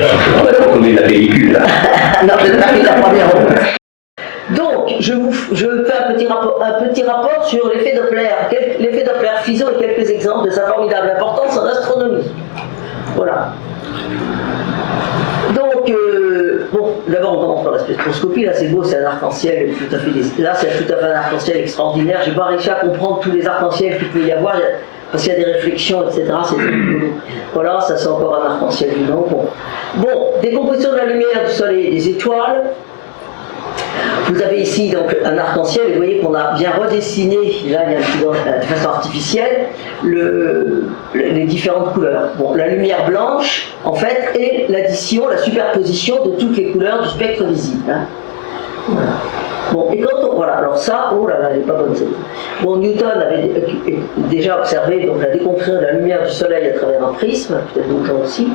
On a consommé de la pellicule, là. Non, je n'ai pas mis la première ronde. Donc, je fais un petit rapport sur l'effet Doppler, Fizeau et quelques exemples de sa formidable importance en astronomie. Voilà. Donc, bon, d'abord on commence par la spectroscopie, là c'est beau, c'est un arc-en-ciel tout à fait, là c'est tout à fait un arc-en-ciel extraordinaire, j'ai pas réussi à comprendre tous les arcs-en-ciel qu'il peut y avoir, parce qu'il y a des réflexions, etc. Voilà, ça c'est encore un arc-en-ciel vivant. Bon, décomposition de la lumière du soleil et des étoiles. Vous avez ici donc un arc-en-ciel, et vous voyez qu'on a bien redessiné, là il y a un petit de façon artificielle, les différentes couleurs. Bon, la lumière blanche, en fait, est l'addition, la superposition de toutes les couleurs du spectre visible. Hein. Voilà. Bon, et quand on... Voilà, alors ça, oh là là, elle n'est pas bonne cette. Bon, Newton avait déjà observé donc, la décomposition de la lumière du soleil à travers un prisme, peut-être d'autres gens aussi,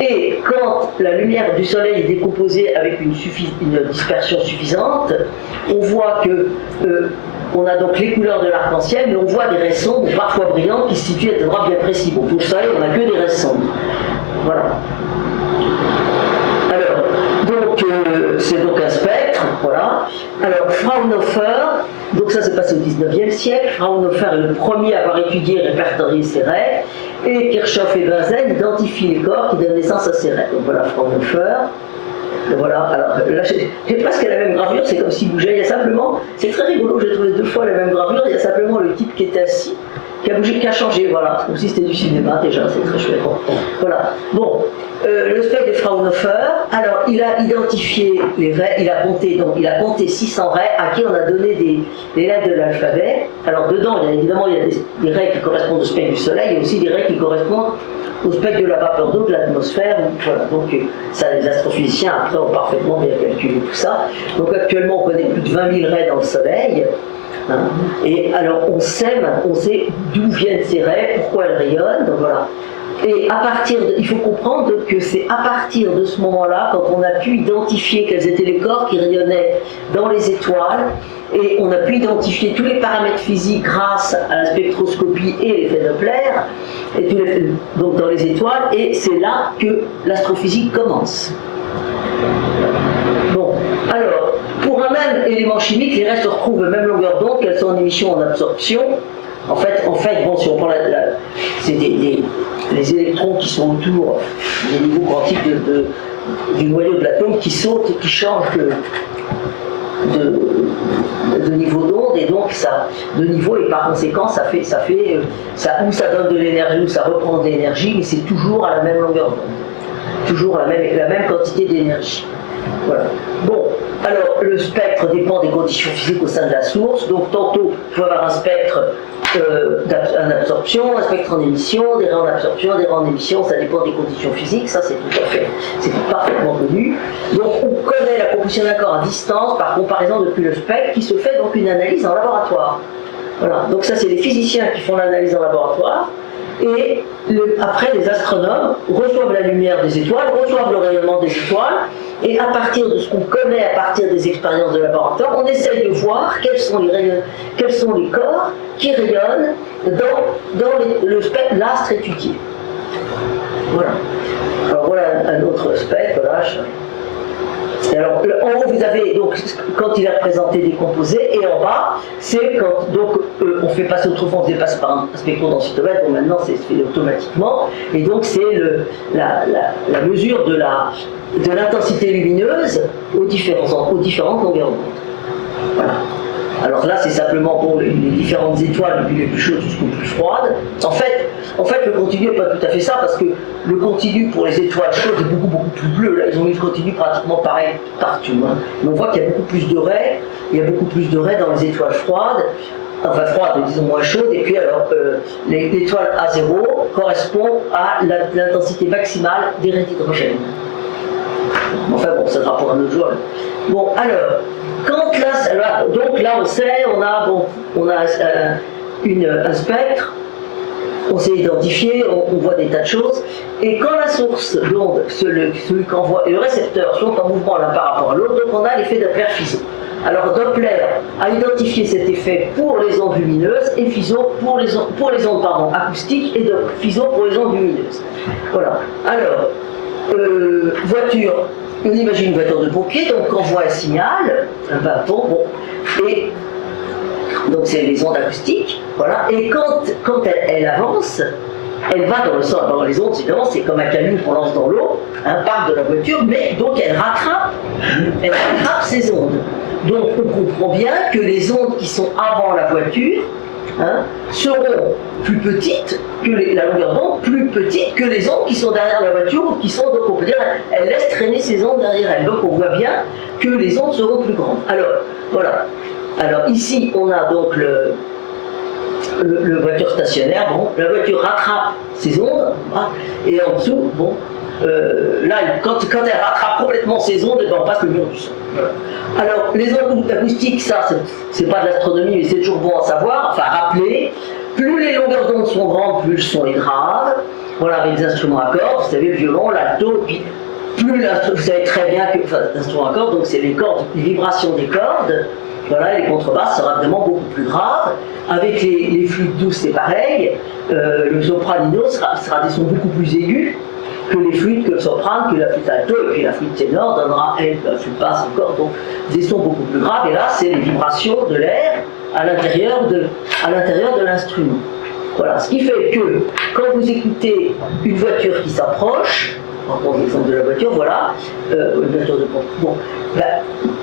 et quand la lumière du soleil est décomposée avec une dispersion suffisante, on voit que on a donc les couleurs de l'arc-en-ciel, mais on voit des raies sombres, parfois brillantes, qui se situent à des endroits bien précis. Bon, pour le soleil, on n'a que des raies sombres. Voilà. Alors, donc, c'est donc un spectre, voilà. Alors, Fraunhofer, donc ça s'est passé au 19e siècle, Fraunhofer est le premier à avoir étudié et répertorié ces raies, et Kirchhoff et Bunsen identifient les corps qui donnent naissance à ces raies. Donc voilà Fraunhofer. Voilà, alors là j'ai presque la même gravure, c'est comme s'il bougeait, il y a simplement, c'est très rigolo, j'ai trouvé 2 fois la même gravure, il y a simplement le type qui était assis, qui a bougé, qui a changé, voilà, comme si c'était du cinéma déjà, c'est très chouette. Voilà, bon, le spectre de Fraunhofer, alors il a identifié les raies, il a compté 600 raies à qui on a donné des lettres de l'alphabet. Alors dedans, il y a des raies qui correspondent au spectre du soleil, et aussi des raies qui correspondent au spectre de la vapeur d'eau, de l'atmosphère. Voilà. Donc ça, les astrophysiciens après ont parfaitement bien calculé tout ça. Donc actuellement on connaît plus de 20 000 raies dans le soleil. Hein. Et alors on sait d'où viennent ces raies, pourquoi elles rayonnent. Donc voilà. Et il faut comprendre que c'est à partir de ce moment-là, quand on a pu identifier quels étaient les corps qui rayonnaient dans les étoiles, et on a pu identifier tous les paramètres physiques grâce à la spectroscopie et l'effet Doppler, donc dans les étoiles, et c'est là que l'astrophysique commence. Bon, alors, pour un même élément chimique, les raies se retrouvent à la même longueur d'onde, qu'elles sont en émission ou en absorption. En fait, bon, si on prend c'est les électrons qui sont autour des niveaux quantiques du noyau de l'atome qui sautent et qui changent de niveau d'onde, et donc de niveau, et par conséquent ça donne de l'énergie ou ça reprend de l'énergie, mais c'est toujours à la même longueur d'onde, toujours la même quantité d'énergie. Voilà. Bon, alors le spectre dépend des conditions physiques au sein de la source, donc tantôt il faut avoir un spectre en absorption, un spectre en émission, des raies en absorption, des raies en émission, ça dépend des conditions physiques, ça c'est parfaitement connu. Donc on connaît la composition d'un corps à distance par comparaison depuis le spectre, qui se fait donc une analyse en laboratoire. Voilà, donc ça c'est les physiciens qui font l'analyse en laboratoire, et après les astronomes reçoivent la lumière des étoiles, reçoivent le rayonnement des étoiles, et à partir de ce qu'on connaît, à partir des expériences de laboratoire, on essaye de voir quels sont les corps qui rayonnent dans le spectre, l'astre étudié. Voilà. Alors voilà un autre spectre, voilà. Alors, en haut, vous avez, donc, quand il est représenté décomposé, et en bas, c'est quand, donc, on fait passer, autrefois, on faisait passer par un spectrodensitomètre, bon, maintenant, c'est fait automatiquement, et donc, c'est la mesure de l'intensité lumineuse aux différentes longueurs d'onde. Voilà. Alors là, c'est simplement pour les différentes étoiles, depuis les plus chaudes jusqu'aux plus froides. En fait, le continu n'est pas tout à fait ça, parce que le continu pour les étoiles chaudes est beaucoup plus bleu. Là, ils ont mis le continu pratiquement pareil partout. Hein. Mais on voit qu'il y a beaucoup plus de raies. Il y a beaucoup plus de raies dans les étoiles froides. Enfin froides, disons moins chaudes. Et puis alors, l'étoile A0 correspond à l'intensité maximale des raies d'hydrogène. Enfin bon, ça sera pour un autre jour. Bon, alors, donc là on sait, on a un spectre, on s'est identifié, on voit des tas de choses, et quand la source d'onde, celui qu'envoie, et le récepteur sont en mouvement l'un par rapport à l'autre, donc on a l'effet Doppler-Fizeau. Alors Doppler a identifié cet effet pour les ondes lumineuses, et Fizeau pour les ondes acoustiques, et Fizeau pour les ondes lumineuses. Voilà. Alors, voiture, on imagine une voiture de pompier, donc envoie un signal, un bâton, bon, et donc c'est les ondes acoustiques, voilà, et quand elle avance, elle va dans le sens, dans les ondes, évidemment, c'est comme un camion qu'on lance dans l'eau, part de la voiture, mais donc elle rattrape ces ondes. Donc on comprend bien que les ondes qui sont avant la voiture seront plus petites que la longueur d'onde, plus petite que les ondes qui sont derrière la voiture, ou qui sont, donc on peut dire, elle laisse traîner ces ondes derrière elle. Donc on voit bien que les ondes seront plus grandes. Alors, voilà. Alors ici, on a donc le voiture stationnaire, bon, la voiture rattrape ces ondes, et en dessous, bon, là, quand elle rattrape complètement ces ondes, on passe le mur du son. Voilà. Alors, les ondes acoustiques, ça, c'est pas de l'astronomie, mais c'est toujours bon à savoir, enfin, rappeler, plus les longueurs d'onde sont grandes, plus le son est grave. Voilà, avec des instruments à cordes, vous savez, le violon, l'alto, puis plus vous savez très bien que, enfin, l'instrument à cordes, donc c'est les cordes, les vibrations des cordes. Voilà, les contrebasses sera vraiment beaucoup plus grave. Avec les flûtes douces, c'est pareil. Le sopranino sera des sons beaucoup plus aigus que les flûtes, que le soprano, que la flûte alto, et puis la flûte ténor donnera, elle, la flûte basse encore, donc des sons beaucoup plus graves. Et là, c'est les vibrations de l'air à l'intérieur de l'instrument. Voilà, ce qui fait que quand vous écoutez une voiture qui s'approche, on prend l'exemple de la voiture, voilà, une voiture de pompier. Bon,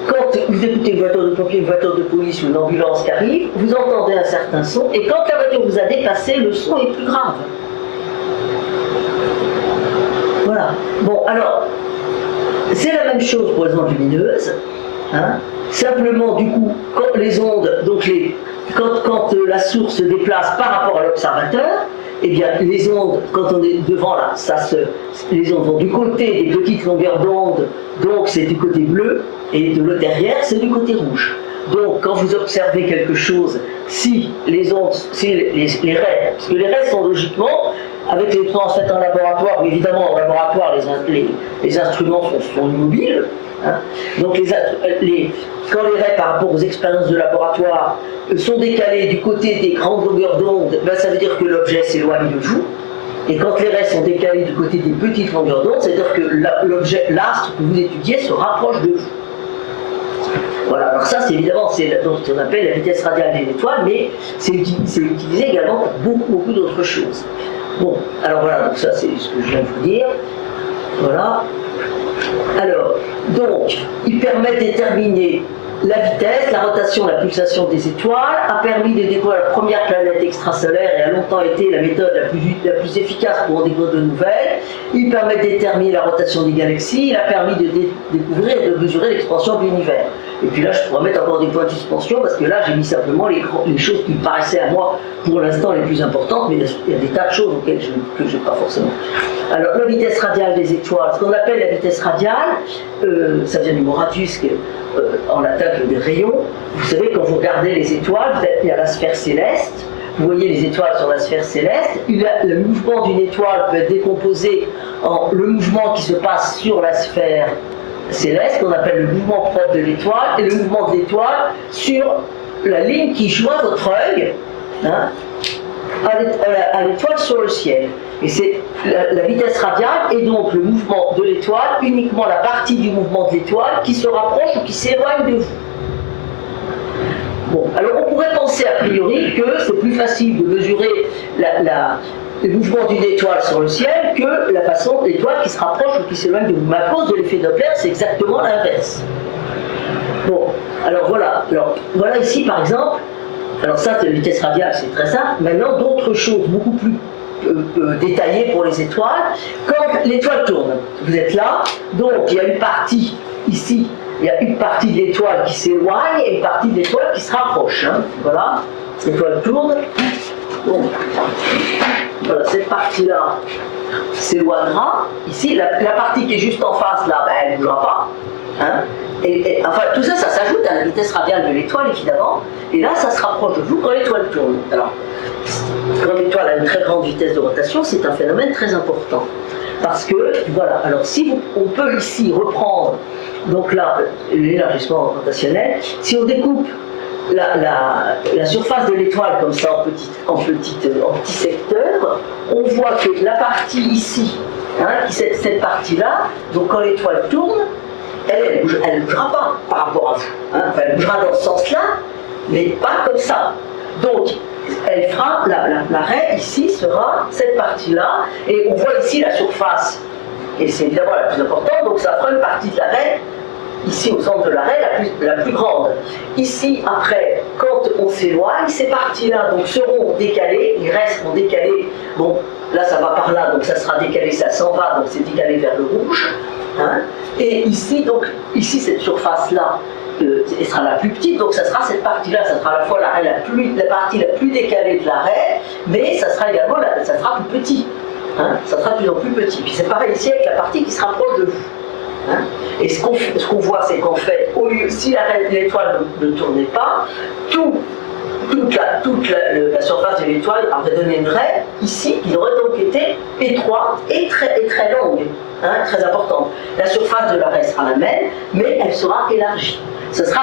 quand vous écoutez une voiture de pompier, une voiture de police ou une ambulance qui arrive, vous entendez un certain son, et quand la voiture vous a dépassé, le son est plus grave. Voilà. Bon, alors, c'est la même chose pour les ondes lumineuses. Simplement, du coup, quand les ondes, donc quand la source se déplace par rapport à l'observateur, eh bien, les ondes, quand on est devant là, les ondes vont du côté des petites longueurs d'onde, donc c'est du côté bleu, et de l'autre derrière, c'est du côté rouge. Donc, quand vous observez quelque chose, si les ondes, si les raies, parce que les raies sont logiquement, avec les transferts en laboratoire, évidemment en laboratoire, les instruments sont immobiles, donc quand les raies par rapport aux expériences de laboratoire sont décalées du côté des grandes longueurs d'onde, ça veut dire que l'objet s'éloigne de vous. Et quand les raies sont décalées du côté des petites longueurs d'onde, c'est-à-dire que l'astre que vous étudiez se rapproche de vous. Voilà, alors ça c'est évidemment ce qu'on appelle la vitesse radiale des étoiles, mais c'est utilisé également pour beaucoup d'autres choses. Bon, alors voilà, donc ça c'est ce que je viens de vous dire. Voilà. Alors, donc, il permet de déterminer la vitesse, la rotation, la pulsation des étoiles, a permis de découvrir la première planète extrasolaire et a longtemps été la méthode la plus efficace pour en découvrir de nouvelles. Il permet de déterminer la rotation des galaxies, il a permis de découvrir et de mesurer l'expansion de l'univers. Et puis là, je pourrais mettre encore des points de suspension parce que là, j'ai mis simplement les choses qui me paraissaient à moi, pour l'instant, les plus importantes, mais il y a des tas de choses auxquelles que je n'ai pas forcément. Alors, la vitesse radiale des étoiles, ce qu'on appelle la vitesse radiale, ça vient du mot radius, en latin, des rayons. Vous savez, quand vous regardez les étoiles, il y a la sphère céleste. Vous voyez les étoiles sur la sphère céleste. Le mouvement d'une étoile peut être décomposé en le mouvement qui se passe sur la sphère céleste, qu'on appelle le mouvement propre de l'étoile, et le mouvement de l'étoile sur la ligne qui joint votre œil à l'étoile sur le ciel. Et c'est la vitesse radiale et donc le mouvement de l'étoile, uniquement la partie du mouvement de l'étoile qui se rapproche ou qui s'éloigne de vous. Bon, alors on pourrait penser a priori que c'est plus facile de mesurer le mouvement d'une étoile sur le ciel que la façon d'étoile qui se rapproche ou qui s'éloigne de vous. Mais à cause de l'effet Doppler, c'est exactement l'inverse. Bon, alors voilà ici par exemple, alors ça c'est la vitesse radiale, c'est très simple. Maintenant d'autres choses beaucoup plus détaillées pour les étoiles. Quand l'étoile tourne, vous êtes là, donc il y a une partie ici, il y a une partie de l'étoile qui s'éloigne et une partie de l'étoile qui se rapproche. Voilà, l'étoile tourne. Bon. Voilà, cette partie-là s'éloignera. Ici, la partie qui est juste en face, là, elle ne bougera pas. Enfin, tout ça, ça s'ajoute à la vitesse radiale de l'étoile, évidemment. Et là, ça se rapproche de vous quand l'étoile tourne. Alors, quand l'étoile a une très grande vitesse de rotation, c'est un phénomène très important. Parce que, voilà, alors si on peut ici reprendre, donc là, l'élargissement rotationnel, si on découpe la surface de l'étoile comme ça en petits secteurs, on voit que la partie ici Cette partie-là, donc quand l'étoile tourne, elle ne bougera pas par rapport à vous. Enfin, elle bougera dans ce sens-là, mais pas comme ça. Donc, elle fera, la raie ici sera cette partie-là, et on voit ici la surface, et c'est évidemment la plus importante, donc ça fera une partie de la raie, ici au centre de la raie, la plus grande. Ici, après, quand on s'éloigne, ces parties-là donc, seront décalées, les resteront décalés. Bon, là ça va par là, donc ça sera décalé, ça s'en va, donc c'est décalé vers le rouge. Et ici, donc, ici cette surface-là, elle sera la plus petite, donc ça sera cette partie-là, ça sera à la fois la partie la plus décalée de la raie, mais ça sera également, ça sera plus petit. Ça sera de plus en plus petit. Puis c'est pareil ici avec la partie qui se rapproche de vous. Et ce qu'on voit, c'est qu'en fait, au lieu, si l'étoile ne tournait pas, toute la surface de l'étoile aurait donné une raie ici qui aurait donc été étroite et très longue, très importante. La surface de la raie sera la même, mais elle sera élargie. Ce sera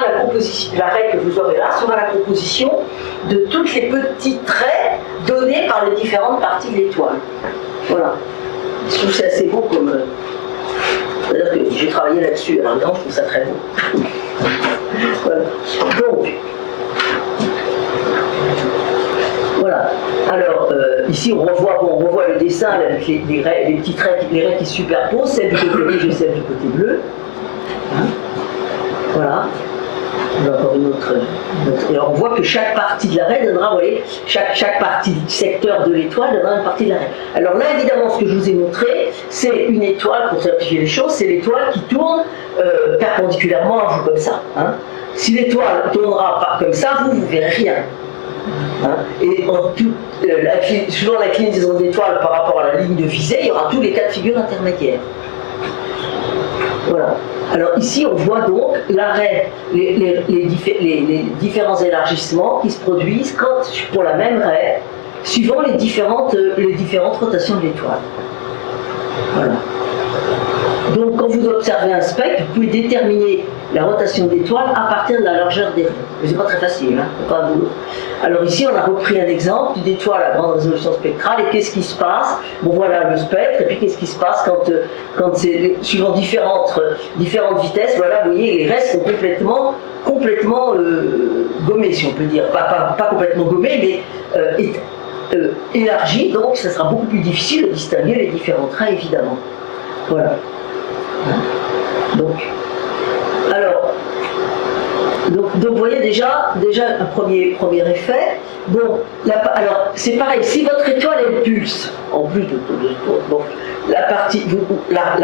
la raie que vous aurez là sera la composition de tous les petits traits donnés par les différentes parties de l'étoile. Voilà. Je trouve que c'est assez beau comme. C'est-à-dire que j'ai travaillé là-dessus, alors non, je trouve ça très beau. Voilà. Donc, voilà. Alors, ici, on revoit le dessin avec les petits traits, les raies qui se superposent, celle du côté rouge et celle du côté bleu. Voilà. On a encore une autre. Et alors on voit que chaque partie de la raie donnera, vous voyez, chaque partie du secteur de l'étoile donnera une partie de la raie. Alors là, évidemment, ce que je vous ai montré, c'est une étoile, pour simplifier les choses, c'est l'étoile qui tourne perpendiculairement à vous, comme ça. Si l'étoile ne tournera pas comme ça, vous ne verrez rien. Et suivant l'inclinaison de l'étoile par rapport à la ligne de visée, il y aura tous les cas de figure intermédiaires. Voilà. Alors ici, on voit donc l'arrêt, les différents élargissements qui se produisent pour la même raie, suivant les différentes rotations de l'étoile. Voilà. Donc quand vous observez un spectre, vous pouvez déterminer la rotation de l'étoile à partir de la largeur des raies. Mais c'est pas très facile, c'est pas un boulot. Alors ici, on a repris un exemple d'une étoile à grande résolution spectrale, et qu'est-ce qui se passe? Bon, voilà le spectre, et puis qu'est-ce qui se passe quand c'est suivant différentes vitesses, voilà, vous voyez, les raies sont complètement gommées, si on peut dire. Pas complètement gommées, mais élargies, donc ça sera beaucoup plus difficile de distinguer les différentes raies, évidemment. Voilà. Donc vous voyez déjà un premier effet. Bon, alors c'est pareil, si votre étoile elle pulse, en plus de donc la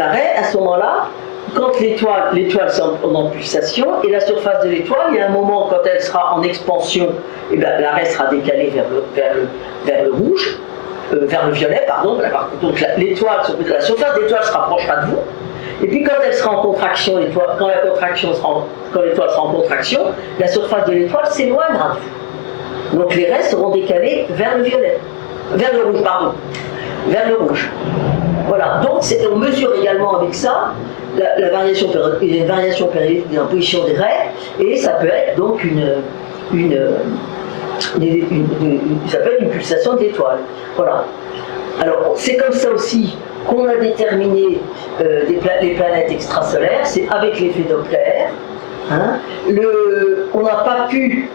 raie à ce moment-là, quand l'étoile c'est en pulsation, et la surface de l'étoile, il y a un moment quand elle sera en expansion, et bien, la raie sera décalée vers le rouge, vers le violet, pardon. Donc la surface de l'étoile se rapprochera de vous. Et puis quand elle sera en contraction, quand l'étoile sera en contraction, la surface de l'étoile s'éloignera de vous. Donc les raies seront décalées vers le violet. Vers le rouge, pardon. Vers le rouge. Voilà. Donc on mesure également avec ça la variation périodique de la position des raies, et ça peut être donc ça peut être une pulsation de l'étoile. Voilà. Alors c'est comme ça aussi qu'on a déterminé les planètes extrasolaires, c'est avec l'effet Doppler. On n'a pas pu,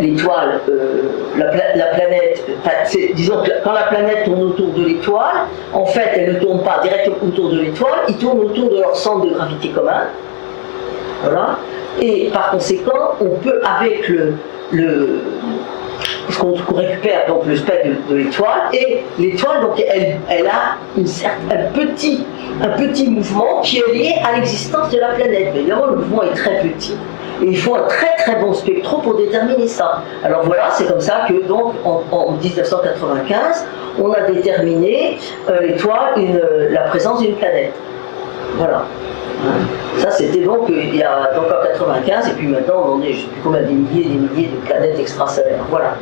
l'étoile, la planète, disons que quand la planète tourne autour de l'étoile, en fait elle ne tourne pas directement autour de l'étoile, ils tournent autour de leur centre de gravité commun. Voilà. Et par conséquent, on peut avec qu'on récupère donc le spectre de l'étoile, et l'étoile donc elle a un petit mouvement qui est lié à l'existence de la planète. Mais évidemment le mouvement est très petit, et il faut un très bon spectro pour déterminer ça. Alors voilà, c'est comme ça que donc en 1995 on a déterminé l'étoile la présence d'une planète. Voilà. Ça, c'était donc il y a donc en 95, et puis maintenant on en est, je ne sais plus combien, des milliers et des milliers de planètes extrasolaires. Voilà.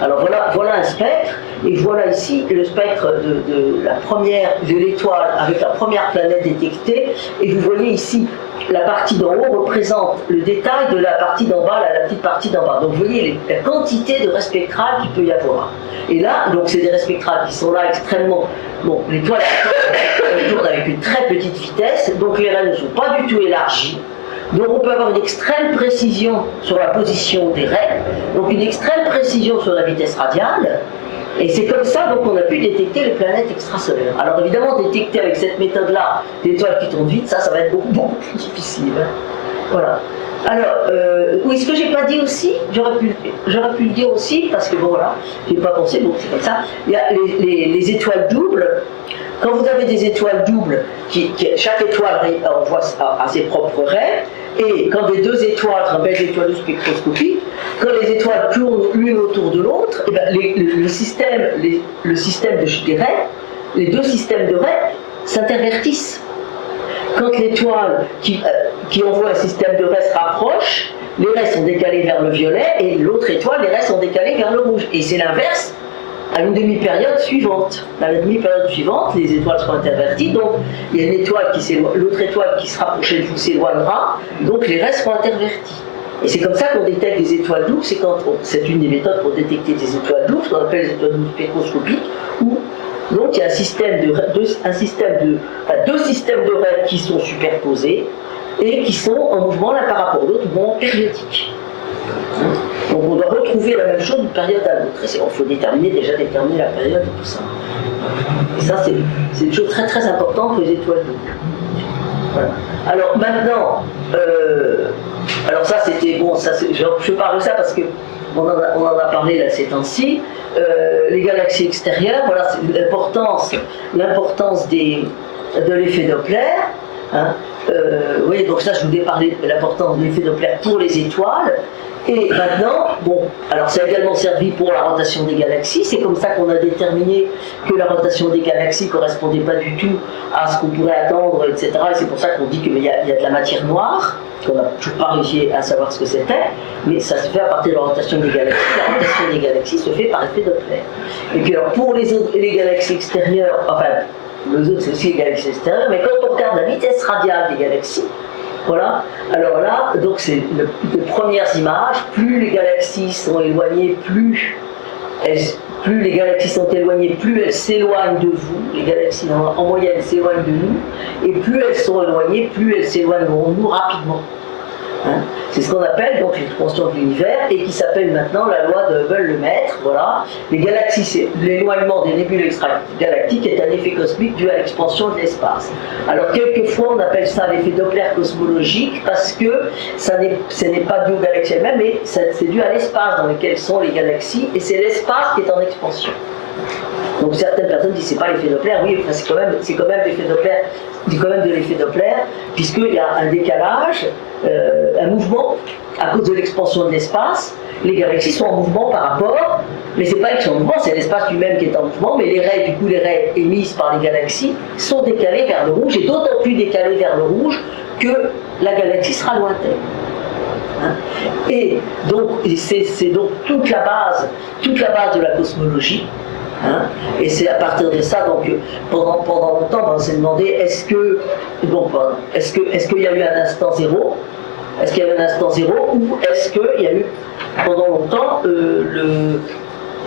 Alors voilà un spectre, et voilà ici le spectre de la première, de l'étoile avec la première planète détectée, et vous voyez ici la partie d'en haut représente le détail de la partie d'en bas, la petite partie d'en bas. Donc vous voyez la quantité de raies spectrales qu'il peut y avoir. Et là, donc c'est des raies spectrales qui sont là extrêmement. Bon, l'étoile tourne avec une très petite vitesse, donc les raies ne sont pas du tout élargies. Donc on peut avoir une extrême précision sur la position des raies, donc une extrême précision sur la vitesse radiale, et c'est comme ça donc on a pu détecter les planètes extrasolaires. Alors évidemment, détecter avec cette méthode-là des étoiles qui tournent vite, ça va être beaucoup plus difficile. Hein. Voilà. Alors, oui, ce que j'ai pas dit aussi, j'aurais pu le dire aussi, parce que bon voilà, j'ai pas pensé, donc c'est comme ça. Il y a les étoiles doubles. Quand vous avez des étoiles doubles, chaque étoile envoie à ses propres raies, et quand des deux étoiles, ce qu'on appelle les étoiles de spectroscopie, quand les étoiles tournent l'une autour de l'autre, eh ben, le système des raies, les deux systèmes de raies s'intervertissent. Quand l'étoile qui envoie un système de raies se rapproche, les raies sont décalées vers le violet, et l'autre étoile, les raies sont décalées vers le rouge. Et c'est l'inverse à une demi-période suivante. Dans la demi-période suivante, les étoiles seront interverties, donc il y a une étoile l'autre étoile qui se rapprochait de vous s'éloignera, donc les raies seront interverties. Et c'est comme ça qu'on détecte des étoiles doubles, c'est une des méthodes pour détecter des étoiles doubles, ce qu'on appelle les étoiles doubles spectroscopiques, où donc il y a deux systèmes de raies qui sont superposés et qui sont en mouvement l'un par rapport à l'autre, mouvement périodique. Donc on doit retrouver la même chose d'une période à l'autre. Il faut déterminer la période et tout ça. Et ça, c'est une chose très très importante pour les étoiles doubles. Voilà. Alors maintenant, alors ça c'était bon, je parle de ça parce que on en a parlé là ces temps-ci. Les galaxies extérieures, voilà, c'est l'importance de l'effet Doppler. Hein. Oui, donc ça, je vous ai parlé de l'importance de l'effet Doppler pour les étoiles. Et maintenant, bon, alors ça a également servi pour la rotation des galaxies. C'est comme ça qu'on a déterminé que la rotation des galaxies ne correspondait pas du tout à ce qu'on pourrait attendre, etc. Et c'est pour ça qu'on dit qu'il y a de la matière noire, qu'on n'a toujours pas réussi à savoir ce que c'était, mais ça se fait à partir de la rotation des galaxies. La rotation des galaxies se fait par effet Doppler. Et puis alors pour les galaxies extérieures, enfin, les autres c'est aussi les galaxies extérieures, mais quand on regarde la vitesse radiale des galaxies, voilà, alors là, donc c'est les premières images, plus les galaxies sont éloignées, plus les galaxies sont éloignées, plus elles s'éloignent de vous, les galaxies en moyenne s'éloignent de nous, et plus elles sont éloignées, plus elles s'éloigneront de nous rapidement. Hein. C'est ce qu'on appelle donc l'expansion de l'univers et qui s'appelle maintenant la loi de Hubble-Lemaître. Voilà. Les galaxies, l'éloignement des nébuleux extragalactiques est un effet cosmique dû à l'expansion de l'espace. Alors quelquefois on appelle ça l'effet Doppler cosmologique parce que ce n'est pas dû aux galaxies elles-mêmes, mais c'est dû à l'espace dans lequel sont les galaxies et c'est l'espace qui est en expansion. Donc certaines personnes disent c'est pas l'effet Doppler, oui, enfin, c'est quand même l'effet Doppler, c'est quand même de l'effet Doppler, puisqu'il y a un décalage, un mouvement à cause de l'expansion de l'espace. Les galaxies sont en mouvement par rapport, mais c'est pas elles qui sont en mouvement, c'est l'espace lui-même qui est en mouvement, mais les raies émises par les galaxies sont décalées vers le rouge, et d'autant plus décalées vers le rouge que la galaxie sera lointaine. Hein. Et donc c'est donc toute la base de la cosmologie. Hein, et c'est à partir de ça, donc pendant longtemps, on s'est demandé est-ce qu'il y a eu un instant zéro, est-ce qu'il y avait un instant zéro, ou est-ce qu'il y a eu pendant longtemps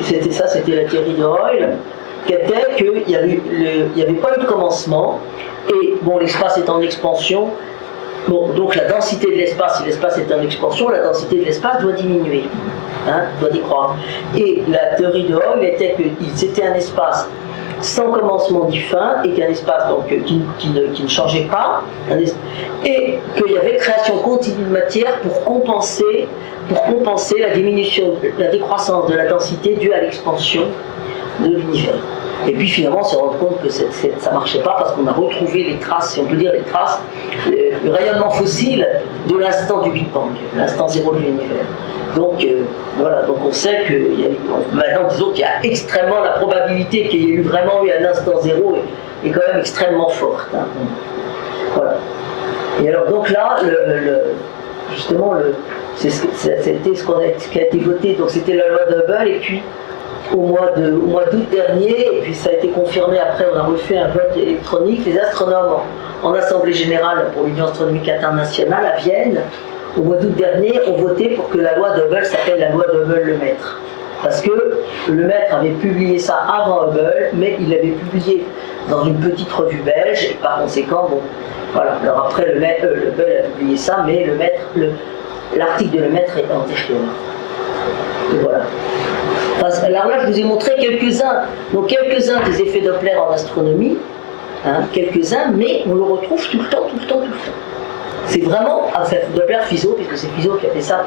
c'était la théorie de Hoyle, qui était qu'il n'y avait pas eu de commencement, et bon, l'espace est en expansion. Bon, donc la densité de l'espace, si l'espace est en expansion, la densité de l'espace doit diminuer, hein, doit décroître. Et la théorie de Hoyle était que c'était un espace sans commencement ni fin, et qu'un espace donc, qui ne changeait pas, et qu'il y avait création continue de matière pour compenser la diminution, la décroissance de la densité due à l'expansion de l'univers. Et puis finalement, on s'est rendu compte que ça ne marchait pas parce qu'on a retrouvé les traces, si on peut dire les traces, le rayonnement fossile de l'instant du Big Bang, l'instant zéro de l'univers. Donc voilà, donc on sait que maintenant disons qu'il y a extrêmement la probabilité qu'il y ait vraiment eu un instant zéro est quand même extrêmement forte. Hein. Voilà. Et alors donc là, justement, c'était ce qui a été voté, donc c'était la loi de Hubble, et puis au mois d'août dernier, et puis ça a été confirmé après, on a refait un vote électronique, les astronomes en Assemblée Générale pour l'Union Astronomique Internationale à Vienne, au mois d'août dernier, ont voté pour que la loi de Hubble s'appelle la loi de Hubble-Lemaître. Parce que Lemaître avait publié ça avant Hubble, mais il l'avait publié dans une petite revue belge, et par conséquent, bon, voilà. Alors après, Hubble a publié ça, mais l'article de Lemaître est antérieur. Et voilà. Enfin, alors là, je vous ai montré quelques-uns des effets Doppler en astronomie, hein, quelques-uns, mais on le retrouve tout le temps. C'est vraiment, Doppler Fizeau, puisque c'est Fizeau qui a fait ça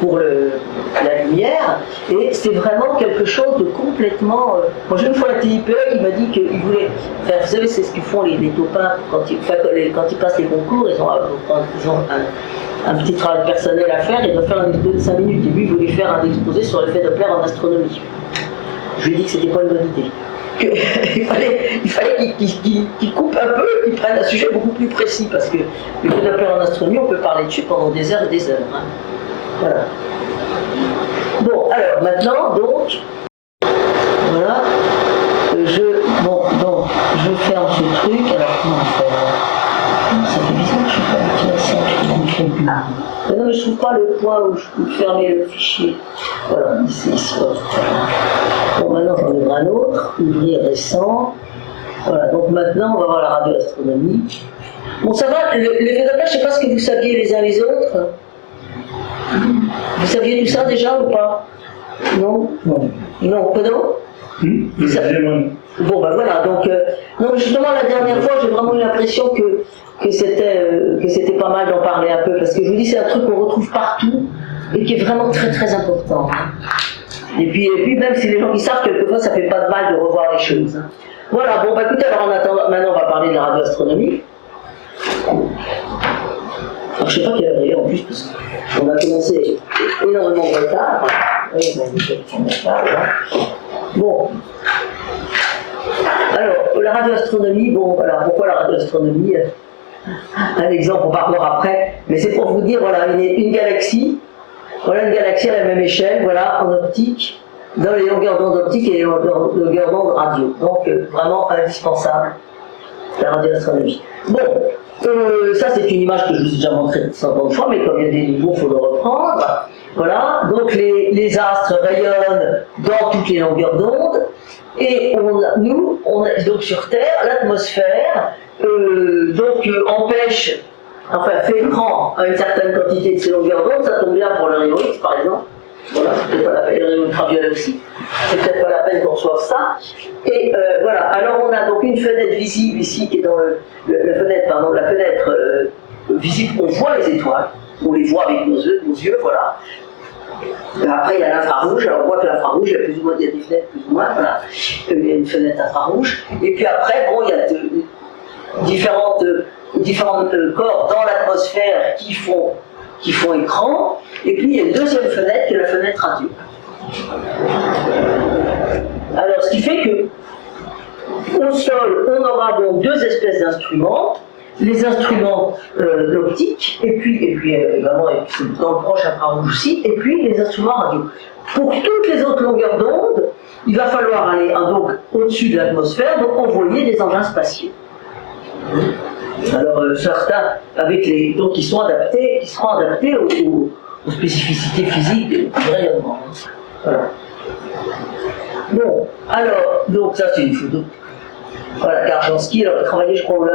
pour la lumière, et c'est vraiment quelque chose de complètement... Moi j'ai une fois un TIPE qui m'a dit qu'il voulait faire, vous savez, c'est ce qu'ils font les taupins quand ils passent les concours, ils ont un petit travail personnel à faire, ils doivent faire un exposé de 5 minutes, et lui il voulait faire un exposé sur l'effet Doppler en astronomie. Je lui ai dit que c'était pas une bonne idée. Il fallait qu'il coupe un peu, qu'il prenne un sujet beaucoup plus précis, parce que l'effet Doppler en astronomie, on peut parler dessus pendant des heures et des heures. Hein. Voilà. Bon, alors maintenant, donc, voilà, je ferme ce truc, alors comment faire? Ça fait bizarre, je suis pas avec la mais non, mais je trouve pas le point où je peux fermer le fichier. Voilà, ici. Bon, maintenant j'en ouvre un autre, ouvrir récent. Voilà, donc maintenant on va voir la radioastronomie. Bon, ça va, les Doppler, je sais pas ce que vous saviez les uns les autres. Vous saviez tout ça déjà ou pas? Non? Non, pardon? Bon, ben voilà, donc, non, justement, la dernière fois, j'ai vraiment eu l'impression que c'était pas mal d'en parler un peu, parce que je vous dis, c'est un truc qu'on retrouve partout et qui est vraiment très très important. Et puis même si les gens qui savent, quelquefois, ça fait pas de mal de revoir les choses. Voilà, bon, bah écoutez, alors en attendant, maintenant on va parler de la radioastronomie. Alors, je sais pas quelle heure il est en plus, parce qu'on a commencé énormément de retard. Oui, bon, alors, la radioastronomie, bon, voilà, pourquoi la radioastronomie? Un exemple, on va voir après, mais c'est pour vous dire, voilà, une galaxie, voilà une galaxie à la même échelle, voilà, en optique, dans les longueurs d'onde optiques et les longueurs d'onde radio. Donc, vraiment indispensable, la radioastronomie. Bon, ça c'est une image que je vous ai déjà montrée 150 fois, mais comme il y a des niveaux, il faut le reprendre. Voilà, donc les astres rayonnent dans toutes les longueurs d'onde, et donc sur Terre, l'atmosphère empêche, enfin fait écran à une certaine quantité de ces longueurs d'onde. Ça tombe bien pour le rayon X par exemple. Voilà, c'est peut-être pas la peine, le rayon ultraviolet aussi, c'est peut-être pas la peine qu'on reçoive ça. Et voilà, alors on a donc une fenêtre visible ici qui est dans la fenêtre visible, on voit les étoiles, on les voit avec nos yeux, voilà. Après il y a l'infrarouge, alors on voit que l'infrarouge, il y a des fenêtres plus ou moins, voilà. Il y a une fenêtre infrarouge, et puis après, bon, il y a différentes corps dans l'atmosphère qui font écran, et puis il y a une deuxième fenêtre qui est la fenêtre radio. Alors ce qui fait que au sol, on aura donc deux espèces d'instruments, les instruments d'optique, et puis évidemment dans le proche infrarouge aussi, et puis les instruments radio. Pour toutes les autres longueurs d'onde, il va falloir aller donc au-dessus de l'atmosphère, donc envoyer des engins spatiaux. Alors certains donc qui seront adaptés aux spécificités physiques du rayonnement. Voilà. Bon, alors, donc ça c'est une photo. Voilà, Garjanski, alors il travaillait, je crois,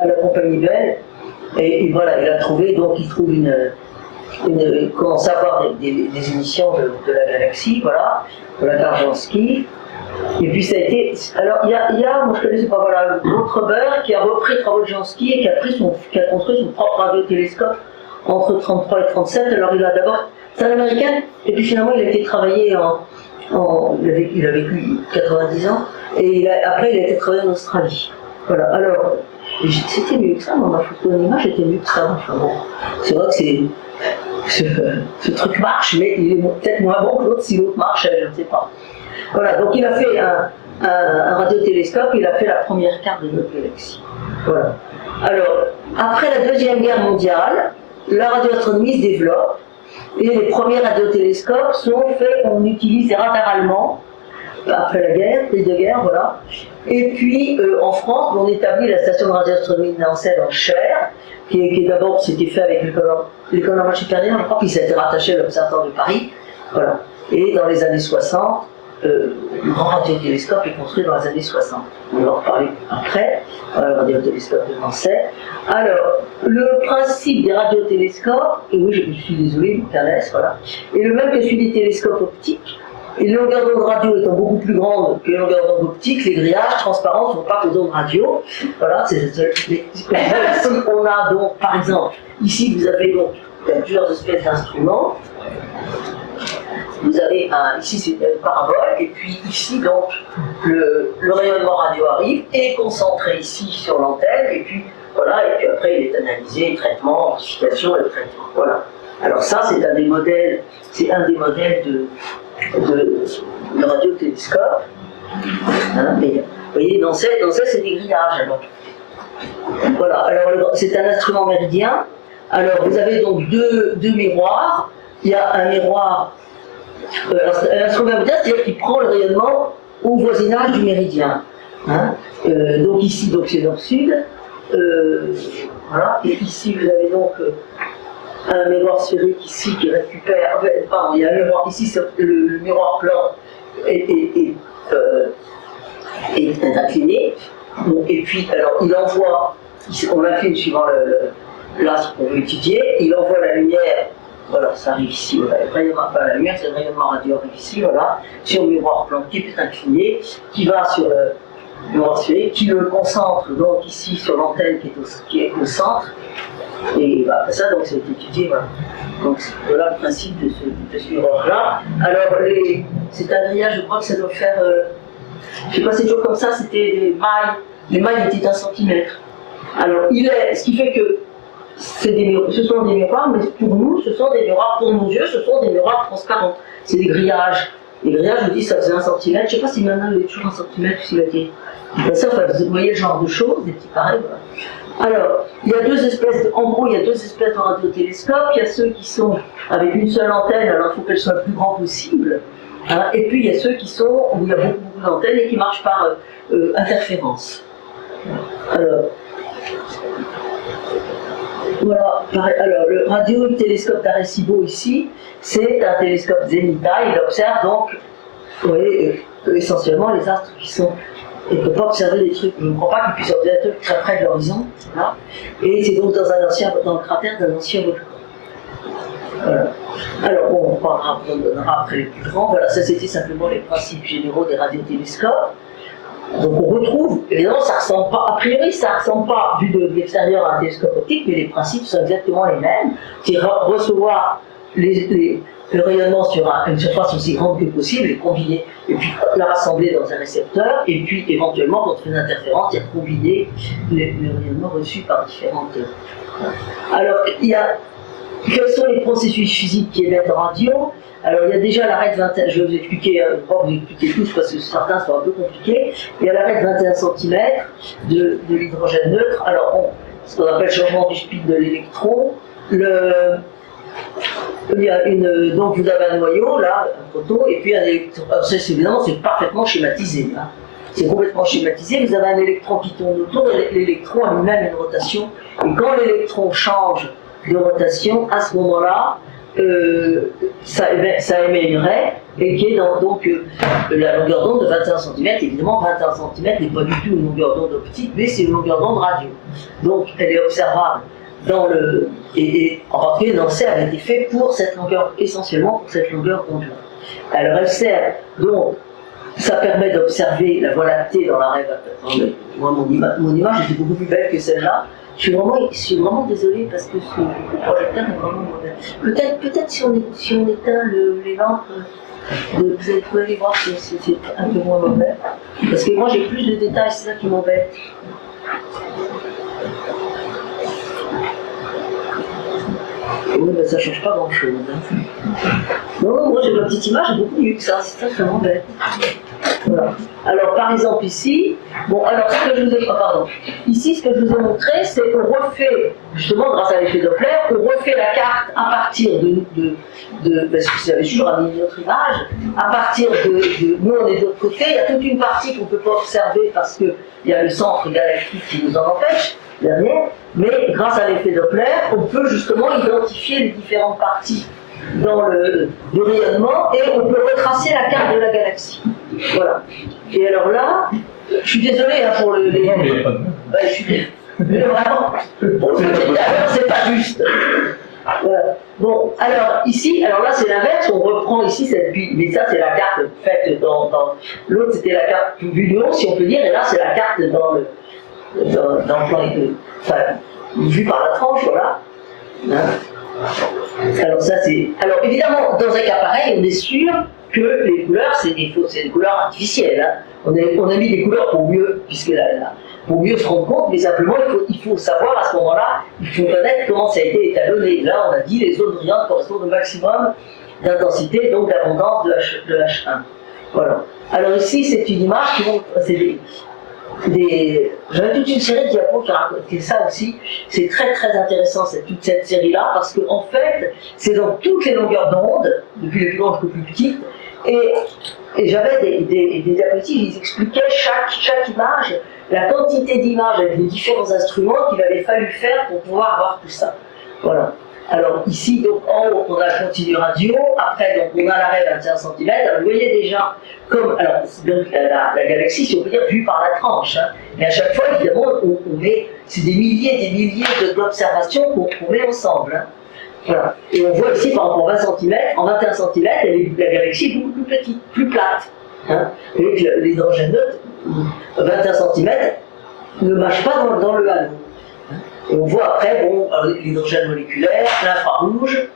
à la compagnie Bell, et voilà, il a trouvé, donc il trouve commence à avoir des émissions de la galaxie, voilà Garjanski. Et puis ça a été, alors il y a moi je connaissais pas, voilà, Rothrober qui a repris les travaux de Jansky et qui a construit son propre radiotélescope entre 33 et 37. Alors il a d'abord, c'est un Américain, et puis finalement il a été travaillé il a vécu 90 ans, et après il a été travaillé en Australie. Voilà, alors, c'était mieux que ça, moi ma photo d'image était mieux que ça, enfin bon, c'est vrai que ce truc marche, mais il est peut-être moins bon que l'autre, si l'autre marche, je ne sais pas. Voilà, donc il a fait un radiotélescope, il a fait la première carte de notre galaxie. Voilà. Alors, après la Deuxième Guerre mondiale, la radioastronomie se développe et les premiers radiotélescopes sont faits, on utilise des radars allemands après la guerre, les deux guerres, voilà. Et puis en France, on établit la station de radioastronomie de Nancy en Cher, qui est d'abord, c'était fait avec l'école normale supérieure, je crois qu'il s'est été rattaché à l'Observatoire de Paris, voilà. Et dans les années 60, le grand radiotélescope est construit dans les années 60. On va en reparler après, le radiotélescope de Nancy. Alors, le principe des radiotélescopes, et oui, je suis désolé, Canès, voilà, est le même que celui des télescopes optiques. Et les longueurs d'onde radio étant beaucoup plus grandes que les longueurs d'onde optiques, les grillages transparents ne sont pas qu'aux ondes radio. Voilà, on a donc, par exemple, ici vous avez donc plusieurs espèces d'instruments. Vous avez ici c'est une parabole, et puis ici donc le rayonnement radio arrive, est concentré ici sur l'antenne, et puis voilà, et puis après il est analysé, traitement, amplification et traitement. Voilà. Alors ça c'est un des modèles, de radiotélescope. Hein, mais, vous voyez, dans ça c'est des grillages. Alors. Voilà, alors c'est un instrument méridien. Alors vous avez donc deux miroirs. Il y a un miroir, un instrument méridien, c'est-à-dire qu'il prend le rayonnement au voisinage du méridien. Hein. Donc ici, donc c'est nord-sud. Voilà, et ici vous avez donc un miroir sphérique ici qui récupère. Pardon, il y a un miroir ici, le miroir plan est incliné. Bon, et puis, alors, il envoie, on l'incline suivant l'astre qu'on veut étudier, il envoie la lumière, voilà, ça arrive ici, voilà, la lumière, c'est le rayonnement radio arrive ici, voilà, sur le miroir plan qui est incliné, qui va sur le miroir sphérique, qui le concentre donc ici sur l'antenne qui est au centre. Et après ça, donc c'est étudié, voilà. Donc voilà le principe de ce miroir-là. Alors, c'est un grillage, je crois que ça doit faire, je sais pas, c'est toujours comme ça, c'était les mailles étaient 1 centimètre. Alors, ce qui fait que ce sont des miroirs, mais pour nous, ce sont des miroirs, pour nos yeux, ce sont des miroirs transparents. C'est des grillages. Les grillages, je vous dis, ça faisait 1 centimètre. Je sais pas si maintenant il est toujours 1 centimètre, s'il a été. Ça, vous voyez le genre de choses, des petits pareils, voilà. Alors, il y a en gros, il y a deux espèces de radiotélescopes. Il y a ceux qui sont avec une seule antenne, alors il faut qu'elle soit le plus grand possible. Hein, et puis il y a ceux qui sont où il y a beaucoup d'antennes et qui marchent par interférence. Alors, voilà. Alors, le radiotélescope d'Arecibo ici, c'est un télescope zénithal. Il observe donc, vous voyez, essentiellement les astres qui sont. Il ne peut pas observer des trucs, je ne crois pas qu'il puisse observer des trucs très près de l'horizon. Voilà. Et c'est donc dans le cratère d'un ancien volcan. Voilà. Alors, bon, on donnera après les plus grands. Voilà, ça c'était simplement les principes généraux des radiotélescopes. Donc on retrouve, évidemment, ça ressemble pas, a priori, ça ne ressemble pas, vu de l'extérieur, à un télescope optique, mais les principes sont exactement les mêmes. C'est recevoir le rayonnement sur une surface aussi grande que possible et combiner, et puis la rassembler dans un récepteur, et puis éventuellement, quand on fait une interférence, il y a combiner le rayonnement reçu par différentes. Alors, quels sont les processus physiques qui émettent en radio? Alors, il y a déjà l'arrêt de 21, je vais vous expliquer, je ne vais pas vous expliquer tous parce que certains sont un peu compliqués. Il y a l'arrêt de 21 cm de l'hydrogène neutre. Alors, ce qu'on appelle changement du spin de l'électron. Il y a donc vous avez un noyau, là, un proton, et puis un électron. Alors, évidemment, c'est parfaitement schématisé. Hein. C'est complètement schématisé. Vous avez un électron qui tourne autour, et l'électron a lui-même une rotation. Et quand l'électron change de rotation, à ce moment-là, ça émet une raie, et qui est dans la longueur d'onde de 21 cm. Évidemment, 21 cm n'est pas du tout une longueur d'onde optique, mais c'est une longueur d'onde radio. Donc, elle est observable et en particulier Nancy avait été fait pour cette longueur, essentiellement pour cette longueur d'onde-là. Alors elle sert, donc, ça permet d'observer la Voie lactée dans la rêve. Moi, mon image était beaucoup plus belle que celle-là. Je suis vraiment désolée parce que le projecteur est vraiment mauvais. Peut-être si on éteint les lampes, vous pouvez aller voir si c'est un peu moins mauvais. Parce que moi j'ai plus de détails, c'est ça qui m'embête. Oui, mais ça ne change pas grand-chose. Hein. Non, moi j'ai ma petite image beaucoup mieux que ça, c'est ça qui m'embête. Voilà. Alors par exemple ici, bon alors ce que je vous ai, ici ce que je vous ai montré, c'est qu'on refait, justement grâce à l'effet Doppler, on refait la carte à partir parce que vous avez toujours une autre image, à partir nous on est de l'autre côté, il y a toute une partie qu'on ne peut pas observer parce qu'il y a le centre galactique qui nous en empêche, derrière, mais grâce à l'effet Doppler, on peut justement identifier les différentes parties dans le rayonnement et on peut retracer la carte de la galaxie. Voilà. Et alors là, je suis désolé hein, pour les. Je suis mais vraiment, pour ce que j'ai dit alors, c'est pas juste. Voilà. Bon, alors ici, alors là c'est l'inverse, on reprend ici cette pile, mais ça c'est la carte faite dans l'autre c'était la carte vue du haut, si on peut dire, et là c'est la carte dans le plan, enfin, vue par la tranche, voilà. Hein? Alors ça c'est. Alors évidemment, dans un cas pareil, on est sûr que les couleurs, c'est des couleurs artificielles. Hein. On a mis des couleurs pour mieux, pour mieux se rendre compte, mais simplement il faut savoir à ce moment-là, il faut connaître comment ça a été étalonné. Là, on a dit les zones brillantes correspondent au maximum d'intensité, donc d'abondance de H1. Voilà. Alors ici, c'est une image qui montre. J'avais toute une série de diapos qui racontaient ça aussi. C'est très très intéressant toute cette série-là parce qu'en fait, c'est dans toutes les longueurs d'onde, depuis les plus grandes jusqu'aux plus petites, et j'avais des diapositives, ils expliquaient chaque image, la quantité d'images avec les différents instruments qu'il avait fallu faire pour pouvoir avoir tout ça. Voilà. Alors ici, donc en haut, on a le continu radio, après donc on a l'arrêt 21 cm, alors, vous voyez déjà comme, alors donc la galaxie, si on peut dire, vue par la tranche, hein. Mais à chaque fois, évidemment, on met, c'est des milliers d'observations qu'on met ensemble. Hein. Voilà. Et on voit ici, par exemple, en 20 cm, en 21 cm, la galaxie est beaucoup plus petite, plus plate. Hein. Et l'hydrogène neutre, 21 cm, ne marche pas dans le halo. Et on voit après, bon, l'hydrogène moléculaire, l'infrarouge,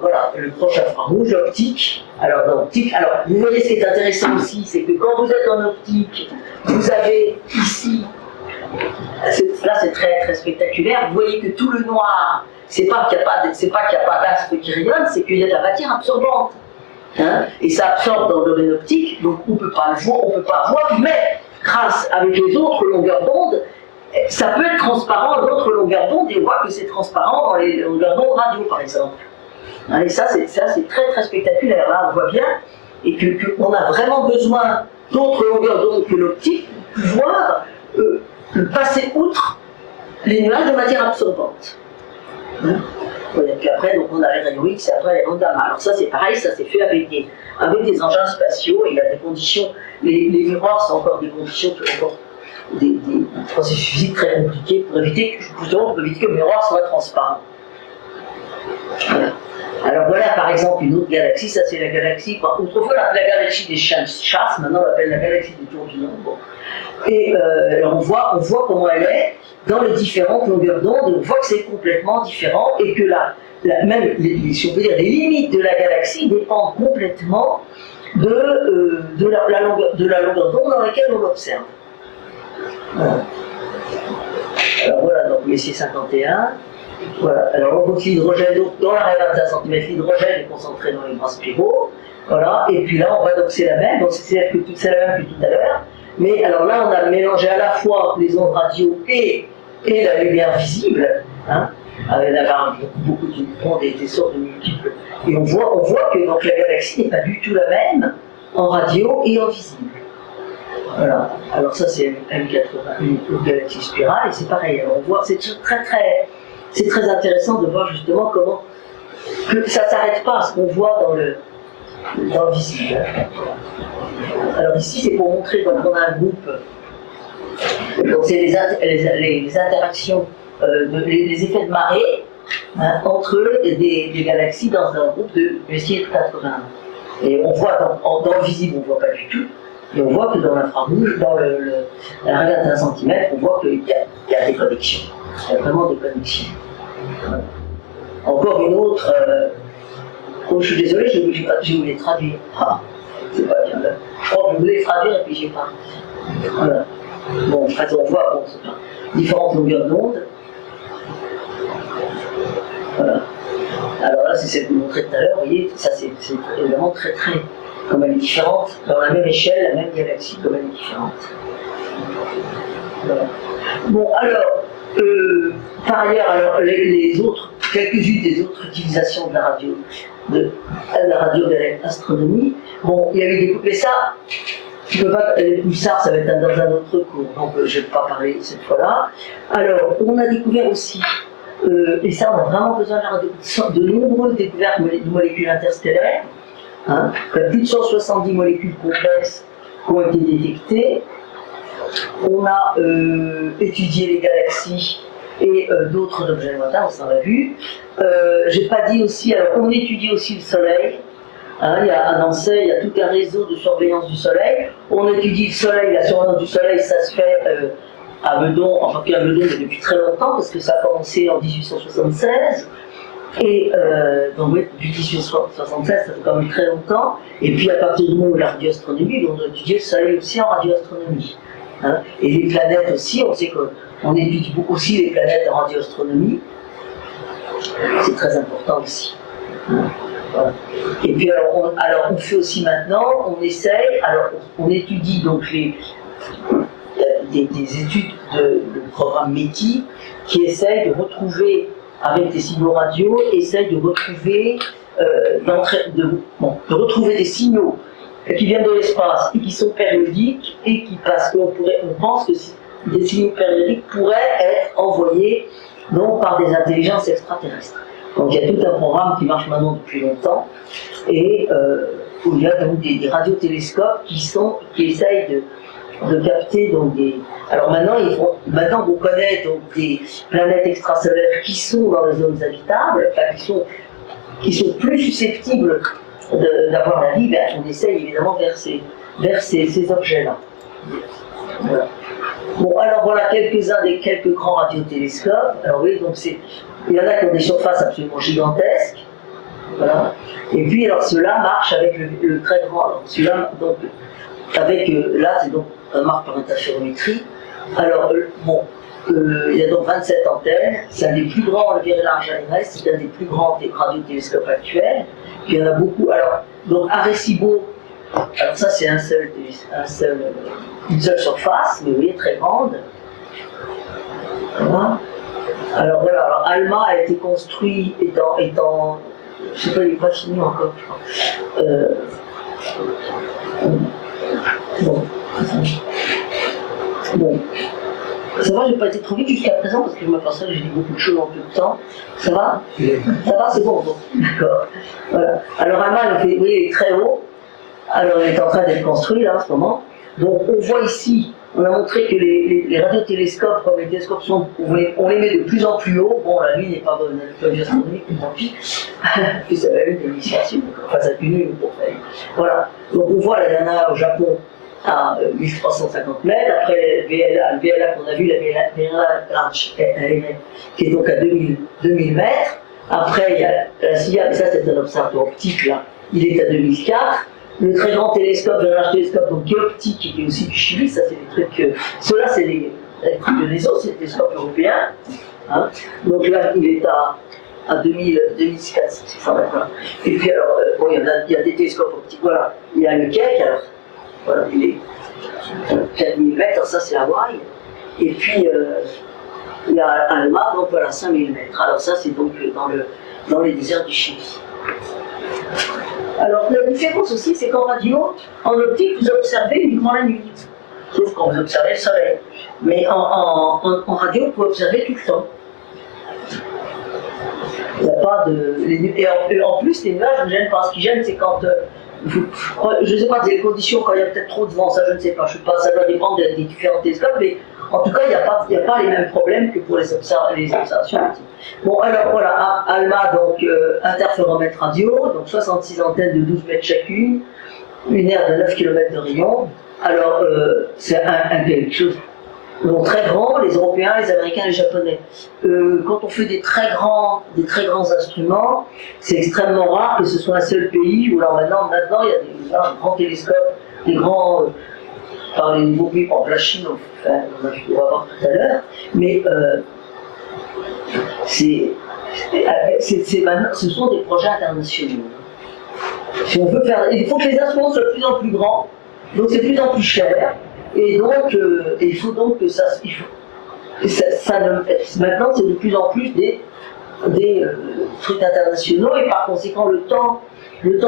voilà, le proche infrarouge, l'optique. Alors dans l'optique, alors vous voyez ce qui est intéressant aussi, c'est que quand vous êtes en optique, vous avez ici, là c'est très très spectaculaire, vous voyez que tout le noir, c'est pas qu'il n'y a pas d'astre qui rayonne, c'est qu'il y a de la matière absorbante. Hein, et ça absorbe dans le domaine optique, donc on ne peut pas le voir, on peut pas voir, mais grâce avec les autres longueurs d'onde, ça peut être transparent à d'autres longueurs d'onde, et on voit que c'est transparent dans les longueurs d'onde radio, par exemple. Et ça, c'est très très spectaculaire. Là, on voit bien, et qu'on a vraiment besoin d'autres longueurs d'onde que l'optique pour pouvoir passer outre les nuages de matière absorbante. Hein? Et puis après, donc, on a les rayons X et après les rayons gamma. Alors ça, c'est pareil, ça c'est fait avec des engins spatiaux, et il y a des conditions, les miroirs sont encore des conditions qui sont encore des processus physiques très compliqués pour éviter que le miroir soit transparent. Voilà. Alors voilà par exemple une autre galaxie, ça c'est la galaxie, autrefois on l'appelait la galaxie des chasses, maintenant on l'appelle la galaxie des tourbillons. Bon. Et on voit comment elle est dans les différentes longueurs d'onde, et on voit que c'est complètement différent et que même si on peut dire, les limites de la galaxie dépendent complètement de la longueur d'onde dans laquelle on l'observe. Voilà. Alors voilà, donc Messier 51. Voilà. Alors on voit que l'hydrogène, dans l'arrêt 21 cm, l'hydrogène est concentré dans les bras spiraux. Voilà. Et puis là, on voit donc c'est la même, donc c'est la même que tout à l'heure. Mais alors là, on a mélangé à la fois les ondes radio et la lumière visible. Hein, avec beaucoup des sortes de multiples. Et on voit que donc, la galaxie n'est pas du tout la même en radio et en visible. Voilà. Alors ça c'est M80, une galaxie spirale, et c'est pareil. Alors on voit, c'est très intéressant de voir justement comment que ça ne s'arrête pas à ce qu'on voit dans le visible. Alors ici c'est pour montrer qu'on a un groupe. Donc c'est les interactions, les effets de marée hein, entre des galaxies dans un groupe de Messier 80. Et on voit dans le visible, on ne voit pas du tout. Et on voit que dans l'infrarouge, dans la règle d'un centimètre, on voit qu'il y a des connexions. Il y a vraiment des connexions. Voilà. Encore une autre. Je suis désolé, je voulais traduire. Ah, c'est pas bien. Je crois que je voulais traduire et puis j'ai pas. Voilà. Bon, en fait, on voit différentes longueurs d'onde. Voilà. Alors là, c'est celle que je vous montrais tout à l'heure. Vous voyez, ça c'est évidemment très très comme elle est différente, dans la même échelle, la même galaxie, comme elle est différente. Voilà. Bon, alors, par ailleurs, alors, les autres, quelques-unes des autres utilisations de la radio de l'astronomie, bon, il y a eu des... Mais ça, je peux pas, les pulsars, ça va être dans un autre cours, donc je ne vais pas parler cette fois-là. Alors, on a découvert aussi, et ça, on a vraiment besoin de la radio, de nombreuses découvertes de molécules interstellaires, hein, plus de 170 molécules complexes qui ont été détectées. On a étudié les galaxies et d'autres objets lointains, on s'en a vu. J'ai pas dit aussi, alors on étudie aussi le Soleil. Hein, il y a à Nancy, il y a tout un réseau de surveillance du Soleil. On étudie le Soleil, la surveillance du Soleil, ça se fait à Meudon, enfin à Meudon depuis très longtemps, parce que ça a commencé en 1876. Et donc oui, depuis 1876, ça fait quand même très longtemps. Et puis à partir du moment où la radioastronomie, on a étudié le Soleil aussi en radioastronomie. Hein, et les planètes aussi, on sait qu'on étudie beaucoup aussi les planètes en radioastronomie. C'est très important aussi. Hein, voilà. Et puis alors on fait aussi maintenant, on essaye, alors on étudie donc des études du programme METI qui essayent de retrouver, avec des signaux radio, essayent de retrouver, de retrouver des signaux qui viennent de l'espace et qui sont périodiques et qui passent, on pense que des signaux périodiques pourraient être envoyés donc, par des intelligences extraterrestres. Donc il y a tout un programme qui marche maintenant depuis longtemps et où il y a donc des radiotélescopes qui essayent de capter donc des... Alors maintenant on connaît donc des planètes extrasolaires qui sont dans les zones habitables, enfin qui sont plus susceptibles d'avoir la vie, ben, on essaye évidemment vers ces objets-là. Voilà. Bon, alors voilà quelques grands radiotélescopes. Alors oui, donc il y en a qui ont des surfaces absolument gigantesques. Voilà. Et puis alors ceux-là marchent avec le très grand. Alors celui-là, donc, avec là, c'est donc marque par interférométrie. Alors il y a donc 27 antennes. C'est un des plus grands, le Very Large Array, c'est un des plus grands radiotélescopes actuels. Puis il y en a beaucoup. Alors, donc Arecibo, alors ça c'est une seule surface, mais vous voyez, très grande. Voilà. Alors voilà, alors, ALMA a été construit étant je sais pas, il n'est pas fini encore, je crois. Bon. Ça va, j'ai pas été trop vite jusqu'à présent parce que je m'aperçois que j'ai dit beaucoup de choses en peu de temps. Ça va? Ça va, c'est bon, d'accord. Voilà. Alors ALMA, vous voyez, il est très haut. Alors il est en train d'être construit là en ce moment. Donc on voit ici, on a montré que les radiotélescopes, comme les télescopes on les met de plus en plus haut. Bon, la Lune n'est pas bonne, la vue astronomique, mais tant pis. Puis ça va être une initiation, enfin ça pue nul pour faire. Voilà. Donc on voit la nana au Japon à 1350 mètres, après le VLA qu'on a vu, la VLA Large Array, qui est donc à 2000 mètres. Après il y a la CIA, mais ça c'est un observatoire optique là, il est à 2004. Le très grand télescope, le large télescope, donc qui est optique, qui est aussi du Chili, ça c'est des trucs. Ceux-là c'est des trucs de l'ESO, c'est des télescopes européens. Hein. Donc là il est à 2400 mètres. Voilà. Et puis alors, bon, il y a des télescopes optiques, voilà. Il y a le Keck, alors, voilà, il est 4000 mètres, ça c'est Hawaï. Et puis il y a ALMA, donc voilà, 5000 mètres. Alors ça c'est donc dans les déserts du Chili. Alors la différence aussi, c'est qu'en radio, en optique, vous observez uniquement la nuit, sauf quand vous observez le soleil. Mais en radio, vous pouvez observer tout le temps. Il n'y a pas de... Et en plus, les nuages ne gênent pas. Ce qui gêne, c'est quand... je ne sais pas, des conditions, quand il y a peut-être trop de vent, ça je ne sais pas. Ça doit dépendre des différents télescopes, mais en tout cas, il n'y a pas les mêmes problèmes que pour les observations. Bon, alors voilà, ALMA, donc interféromètre radio, donc 66 antennes de 12 mètres chacune, une aire de 9 km de rayon. Alors, c'est quelque chose donc très grand, les Européens, les Américains, les Japonais. Quand on fait des très grands instruments, c'est extrêmement rare que ce soit un seul pays où alors maintenant il y a des grands télescopes, des grands, par les nouveaux pays, par exemple la Chine, enfin, on va voir tout à l'heure, mais ce sont des projets internationaux. Si on veut faire, il faut que les instruments soient de plus en plus grands, donc c'est de plus en plus cher, et donc il faut donc que maintenant c'est de plus en plus des trucs internationaux, et par conséquent le temps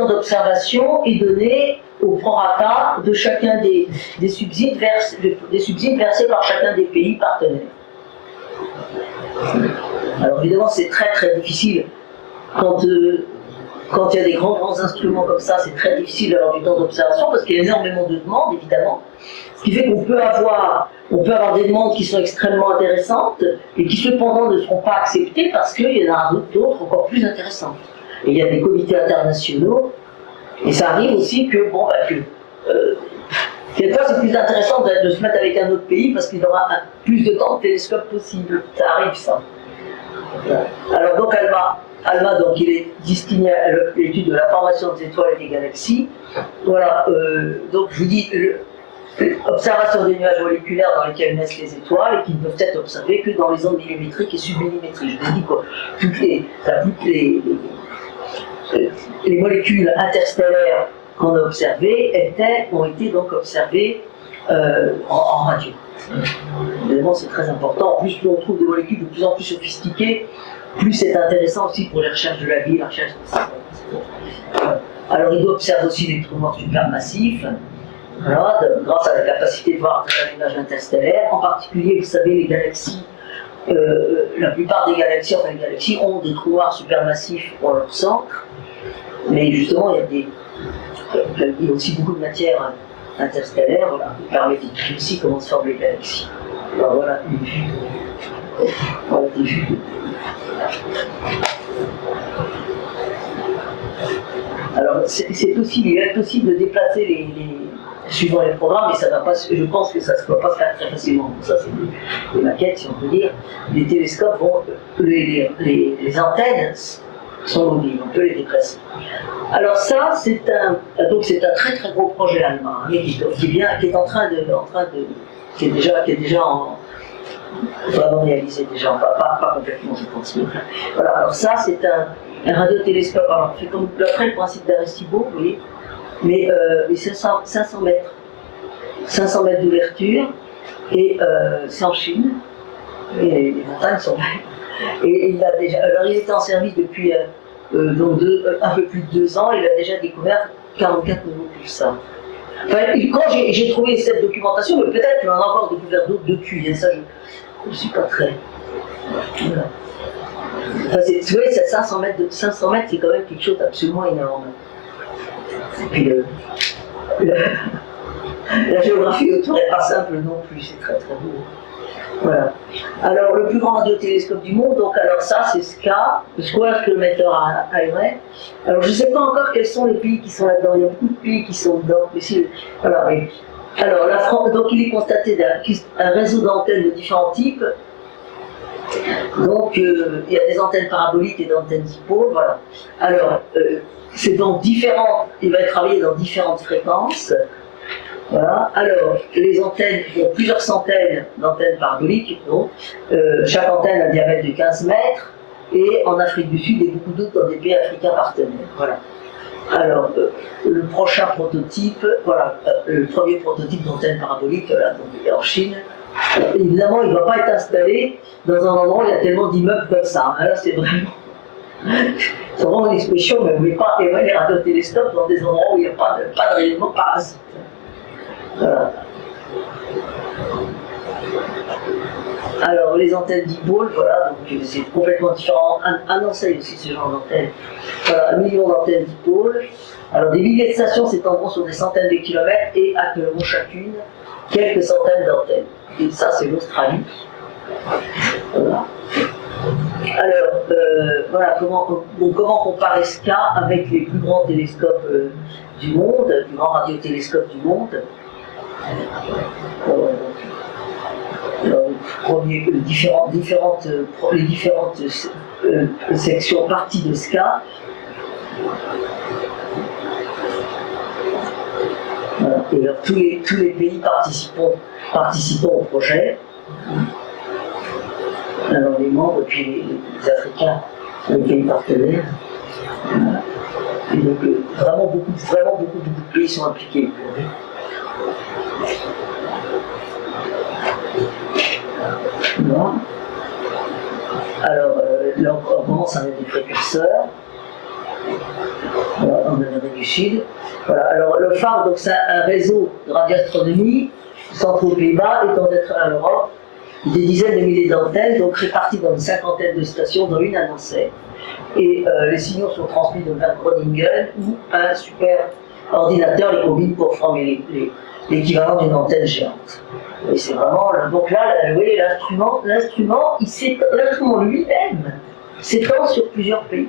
d'observation est donné au prorata de chacun des subsides versés par chacun des pays partenaires. Alors évidemment c'est très très difficile quand il y a des grands instruments comme ça, c'est très difficile d'avoir du temps d'observation parce qu'il y a énormément de demandes évidemment, ce qui fait qu'on peut avoir des demandes qui sont extrêmement intéressantes et qui cependant ne seront pas acceptées parce qu'il y en a d'autres encore plus intéressantes. Et il y a des comités internationaux, et ça arrive aussi que, quelquefois c'est plus intéressant de se mettre avec un autre pays parce qu'il aura plus de temps de télescope possible. Ça arrive ça. Alors donc Alma, donc il est destiné à l'étude de la formation des étoiles et des galaxies. Voilà, donc je vous dis, observation des nuages moléculaires dans lesquels naissent les étoiles et qui ne peuvent être observés que dans les ondes millimétriques et submillimétriques. Je vous dis quoi, toutes les molécules interstellaires qu'on a observées ont été donc observées en radio. Évidemment, c'est très important. En plus, plus on trouve des molécules de plus en plus sophistiquées, plus c'est intéressant aussi pour les recherches de la vie, la recherche de ça. Alors, il observe aussi les trous noirs supermassifs, voilà, grâce à la capacité de voir un nuage interstellaire. En particulier, vous savez, les galaxies, la plupart des galaxies, enfin les galaxies, ont des trous noirs supermassifs pour leur centre, mais justement, il y a aussi beaucoup de matière interstellaire, voilà, qui permet d'étudier aussi comment se forment les galaxies. Alors, voilà une vue. Voilà des vues. Alors, c'est possible, il est possible de déplacer suivant les programmes, mais ça va pas, je pense que ça ne va pas se faire très facilement. Ça, c'est des maquettes, si on peut dire. Les télescopes les antennes sont mobiles, on peut les déplacer. Alors ça, c'est un très très gros projet allemand, hein, qui est déjà vraiment réalisé déjà, pas complètement, je pense. Voilà, alors ça, c'est un radiotélescope, alors fait comme d'après le principe d'Arecibo, vous voyez, mais 500 mètres. 500 mètres d'ouverture, et c'est en Chine, et les montagnes sont belles. Et il était en service depuis un peu plus de 2 ans, il a déjà découvert 44 nouveaux pulsars. Enfin, quand j'ai trouvé cette documentation, mais peut-être qu'il en a encore découvert d'autres depuis, et ça je ne suis pas très. Voilà. Enfin, vous voyez, 500 mètres, c'est quand même quelque chose d'absolument énorme. Et puis la géographie autour n'est pas simple non plus, c'est très très beau. Voilà. Alors, le plus grand radiotélescope du monde, donc alors ça, c'est SCA, le Square Kilometer Array. Alors, je ne sais pas encore quels sont les pays qui sont là-dedans, il y a beaucoup de pays qui sont dedans. Mais voilà, oui. Alors, la France, donc il est constaté un réseau d'antennes de différents types. Donc, il y a des antennes paraboliques et des antennes dipôles, voilà. Alors, c'est donc différent, il va travailler dans différentes fréquences. Voilà. Alors, les antennes, il y a plusieurs centaines d'antennes paraboliques, donc, chaque antenne a un diamètre de 15 mètres, et en Afrique du Sud et beaucoup d'autres dans des pays africains partenaires. Voilà. Alors, le prochain prototype, voilà, le premier prototype d'antenne parabolique, là, donc, il est en Chine. Alors, évidemment, il ne va pas être installé dans un endroit où il y a tellement d'immeubles comme ça. Là, c'est vraiment une expression, mais vous ne pouvez pas évaluer les radiotélescopes dans des endroits où il n'y a pas de rayonnement parasite. Voilà. Alors, les antennes dipôles, voilà, donc c'est complètement différent. Un enseigne aussi ce genre d'antenne. Voilà, 1 million d'antennes dipôles. Alors, des milliers de stations s'étendront sur des centaines de kilomètres et accueilleront chacune quelques centaines d'antennes. Et ça, c'est l'Australie. Voilà. Alors, voilà, comment comparer SCA avec les plus grands télescopes du monde, les plus grands radiotélescopes du monde. Les différentes sections parties de SCA. Voilà. Et alors, tous les pays participant au projet. Alors les membres, puis les Africains, les pays partenaires. Voilà. Et donc, vraiment beaucoup de pays sont impliqués. Voilà. Alors, là, on commence à mettre des précurseurs. Voilà, en Amérique du Sud. Voilà. Alors, le phare, donc, c'est un réseau de radioastronomie, centré aux Pays-Bas, étant d'être en Europe, des dizaines de milliers d'antennes, donc réparties dans une cinquantaine de stations, dont une à Nancy. Et les signaux sont transmis vers Groningen, où un super ordinateur les combine pour former l'équivalent d'une antenne géante. Et c'est vraiment, donc là, vous voyez, l'instrument lui-même s'étend sur plusieurs pays.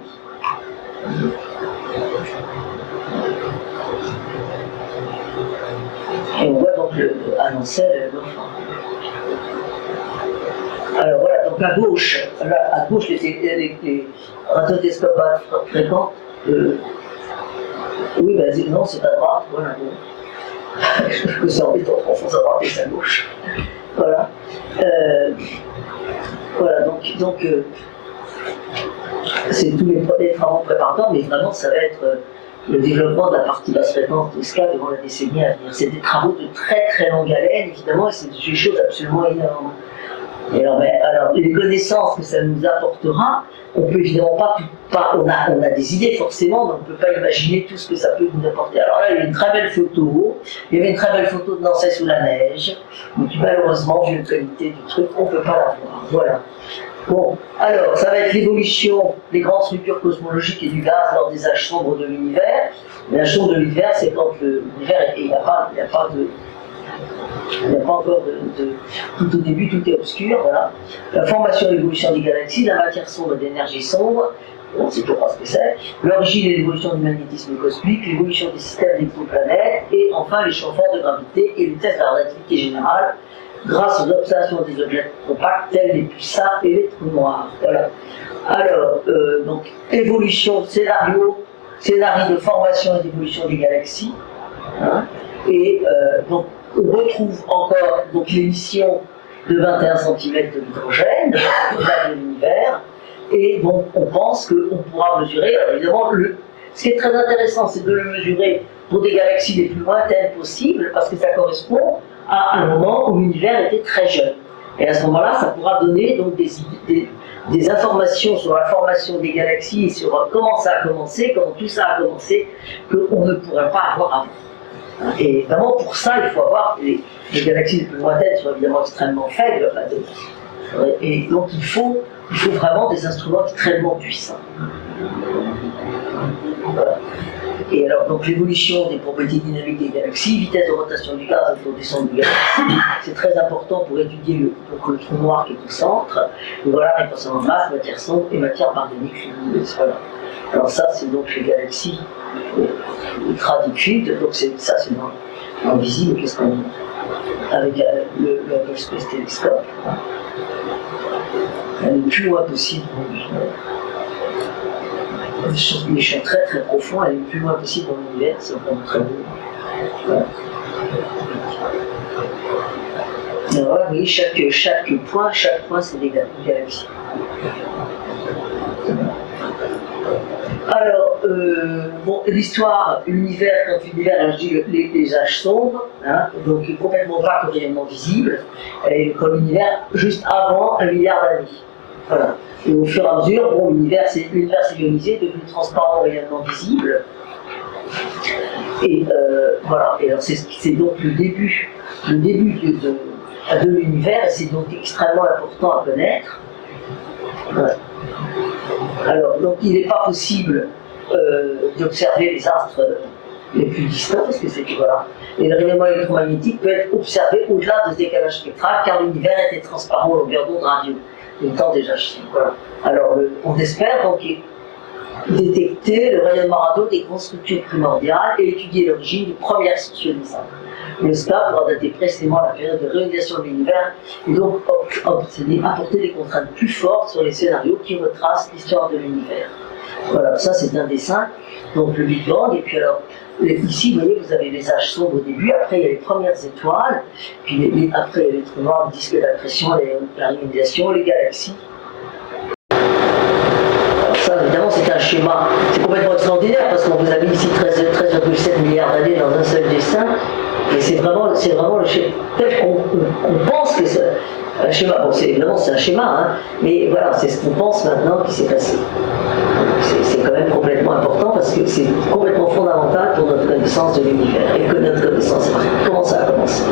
Et on voit donc annoncer l'enfant. Alors voilà, donc à gauche, les radiotélescopes fréquents. Oui, ben non, c'est à droite, voilà. Que c'est embêtant, on fonce à droite et à gauche. Voilà. Voilà, donc c'est tous les travaux préparatoires, mais vraiment ça va être le développement de la partie basse fréquence de SCA durant la décennie à venir. C'est des travaux de très très longue haleine, évidemment, et c'est des choses absolument énormes. Et alors, les connaissances que ça nous apportera, on peut évidemment on a des idées forcément, mais on ne peut pas imaginer tout ce que ça peut nous apporter. Alors là, il y a une très belle photo, il y avait une très belle photo de Nancy sous la neige, mais malheureusement, vu la qualité du truc, on ne peut pas la voir. Voilà. Bon, alors, ça va être l'évolution des grandes structures cosmologiques et du gaz lors des âges sombres de l'univers. L'âge sombre de l'univers, c'est quand l'univers, il n'y a pas encore tout au début, tout est obscur, voilà. La formation et l'évolution des galaxies, la matière sombre et l'énergie sombre, on ne sait toujours pas ce que c'est, l'origine et l'évolution du magnétisme cosmique, l'évolution des systèmes d'exoplanètes, et enfin les champs forts de gravité et les tests de la relativité générale, grâce aux observations des objets compacts tels les pulsars et les trous noirs. Voilà. Alors, donc, évolution, scénario de formation et d'évolution des galaxies, hein, et donc, on retrouve encore l'émission de 21 cm de l'hydrogène, de l'univers, et donc on pense qu'on pourra mesurer, alors évidemment, ce qui est très intéressant, c'est de le mesurer pour des galaxies les plus lointaines possibles, parce que ça correspond à un moment où l'univers était très jeune. Et à ce moment-là, ça pourra donner donc des informations sur la formation des galaxies et sur comment ça a commencé, comment tout ça a commencé, qu'on ne pourrait pas avoir avant. Et évidemment, pour ça, il faut avoir les galaxies les plus lointaines sont évidemment extrêmement faibles. Et donc, il faut vraiment des instruments extrêmement puissants. Voilà. Et alors, donc, l'évolution des propriétés dynamiques des galaxies, vitesse de rotation du gaz autour du centre du galaxie, c'est très important pour étudier le trou noir qui est au centre. Et voilà, réponse en masse, matière sombre et matière barionique lumineuse. Voilà. Alors ça, c'est donc les galaxies ultra diffuses, donc ça c'est dans visible, qu'est-ce qu'on avec le Hubble Space Telescope. Elle est le plus loin possible. Les champs très très profonds, elle est le plus loin possible dans l'univers, c'est vraiment très beau. Voilà. Alors là, vous voyez, chaque point c'est des galaxies. Alors, bon, l'histoire, l'univers, quand l'univers, je dis les âges sombres, hein, donc complètement vague au rayonnement visible, et comme l'univers juste avant 1 milliard d'années. Voilà. Et au fur et à mesure, bon, l'univers s'est ionisé, devenu transparent au rayonnement visible. Et voilà, et alors c'est donc le début de l'univers, et c'est donc extrêmement important à connaître. Voilà. Alors, donc il n'est pas possible d'observer les astres les plus distants, parce que c'est voilà. Et le rayonnement électromagnétique peut être observé au-delà de ce décalage spectral, car l'univers était transparent aux longueurs d'onde radio. Le temps déjà. Voilà. Alors, on espère donc détecter le rayonnement radio des grandes structures primordiales et étudier l'origine des premières structures des arbres. Le SCA pourra dater précisément la période de réalisation de l'univers et donc apporter des contraintes plus fortes sur les scénarios qui retracent l'histoire de l'univers. Voilà, ça c'est un dessin, donc le Big Bang, et puis alors, ici vous voyez, vous avez les âges sombres au début, après il y a les premières étoiles, puis après il y a les trous noirs, le disque d'accrétion, la réalisation, les galaxies. Alors ça évidemment c'est un schéma, c'est complètement extraordinaire parce qu'on vous a mis ici 13,7 milliards d'années dans un seul dessin, et c'est vraiment le schéma tel qu'on pense que c'est un schéma. Bon, évidemment c'est un schéma, hein, mais voilà, c'est ce qu'on pense maintenant qui s'est passé. C'est quand même complètement important parce que c'est complètement fondamental pour notre connaissance de l'univers et que notre connaissance, comment ça a commencé.